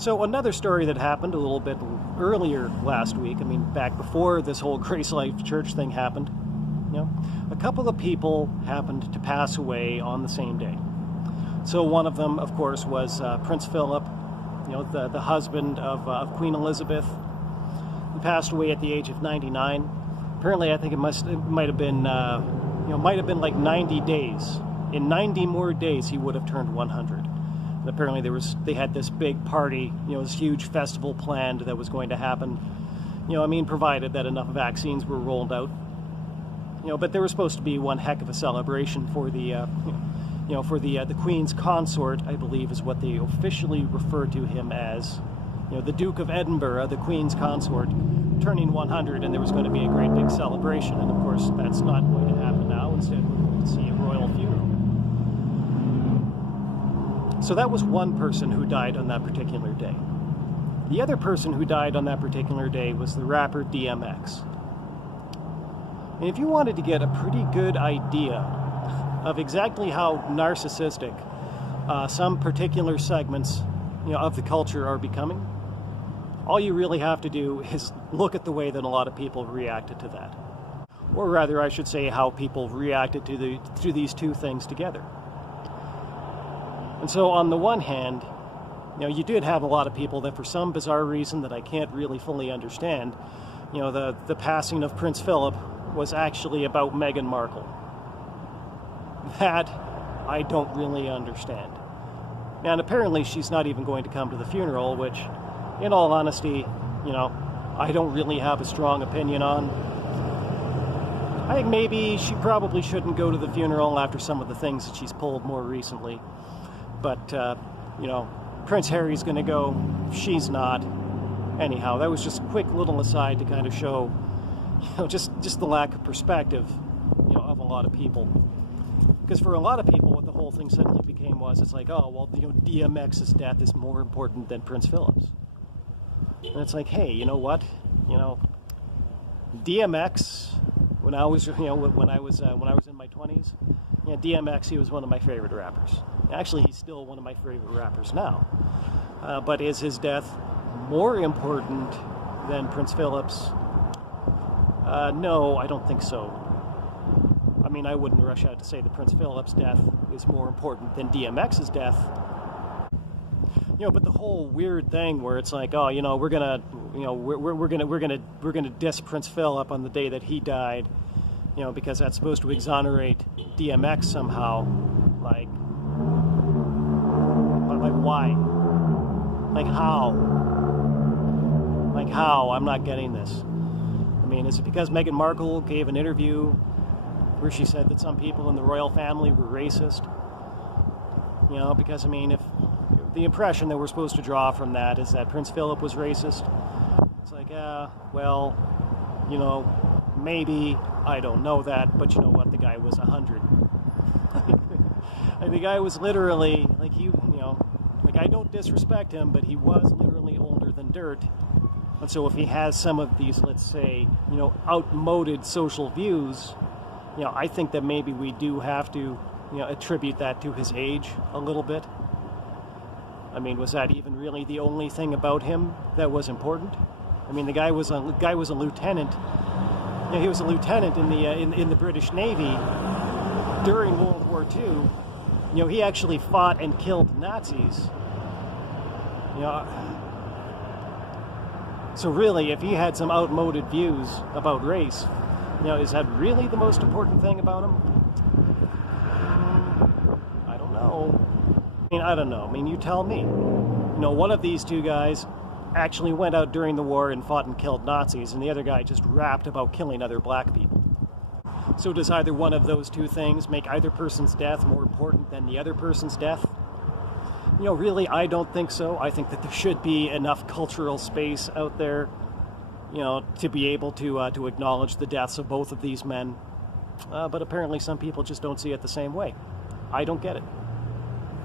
So another story that happened a little bit earlier last week, I mean, back before this whole Grace Life Church thing happened, a couple of people happened to pass away on the same day. So one of them, of course, was Prince Philip, the husband of Queen Elizabeth. He passed away at the age of 99. Apparently, I think it might have been like 90 days. In 90 more days, he would have turned 100. And apparently, they had this big party, this huge festival planned that was going to happen. Provided that enough vaccines were rolled out. But there was supposed to be one heck of a celebration for the Queen's consort, I believe, is what they officially refer to him as. The Duke of Edinburgh, the Queen's consort, turning 100, and there was going to be a great big celebration. And of course, that's not going to happen now. Instead, we're going to see a royal funeral. So that was one person who died on that particular day. The other person who died on that particular day was the rapper DMX. And if you wanted to get a pretty good idea of exactly how narcissistic some particular segments of the culture are becoming, all you really have to do is look at the way that a lot of people reacted to that. Or rather, I should say, how people reacted to these two things together. And so on the one hand, you did have a lot of people that for some bizarre reason that I can't really fully understand, the passing of Prince Philip was actually about Meghan Markle. That I don't really understand. And apparently she's not even going to come to the funeral, which, in all honesty, I don't really have a strong opinion on. I think maybe she probably shouldn't go to the funeral after some of the things that she's pulled more recently. But, Prince Harry's going to go, she's not. Anyhow, that was just a quick little aside to kind of show, just the lack of perspective, of a lot of people. Because for a lot of people, what the whole thing suddenly became was, it's like, oh, well, DMX's death is more important than Prince Philip's. And it's like, hey, you know what? DMX, when I was in my 20s, DMX, he was one of my favorite rappers. Actually, he's still one of my favorite rappers now. But is his death more important than Prince Philip's? No, I don't think so. I wouldn't rush out to say that Prince Philip's death is more important than DMX's death. But the whole weird thing where it's like, oh, we're gonna diss Prince Philip on the day that he died, because that's supposed to exonerate DMX somehow. But why? How? How? I'm not getting this. Is it because Meghan Markle gave an interview where she said that some people in the royal family were racist? Because, if the impression that we're supposed to draw from that is that Prince Philip was racist, it's like, well, maybe, I don't know that, but you know what, the guy was 100. The guy was literally, I don't disrespect him, but he was literally older than dirt. And so if he has some of these, let's say, outmoded social views, I think that maybe we do have to, attribute that to his age a little bit. Was that even really the only thing about him that was important? The guy was a lieutenant. He was a lieutenant in the British Navy during World War II. He actually fought and killed Nazis. So really, if he had some outmoded views about race, is that really the most important thing about him? I don't know. I don't know. You tell me. One of these two guys actually went out during the war and fought and killed Nazis, and the other guy just rapped about killing other black people. So does either one of those two things make either person's death more important than the other person's death? Really, I don't think so. I think that there should be enough cultural space out there, to be able to acknowledge the deaths of both of these men. But apparently some people just don't see it the same way. I don't get it.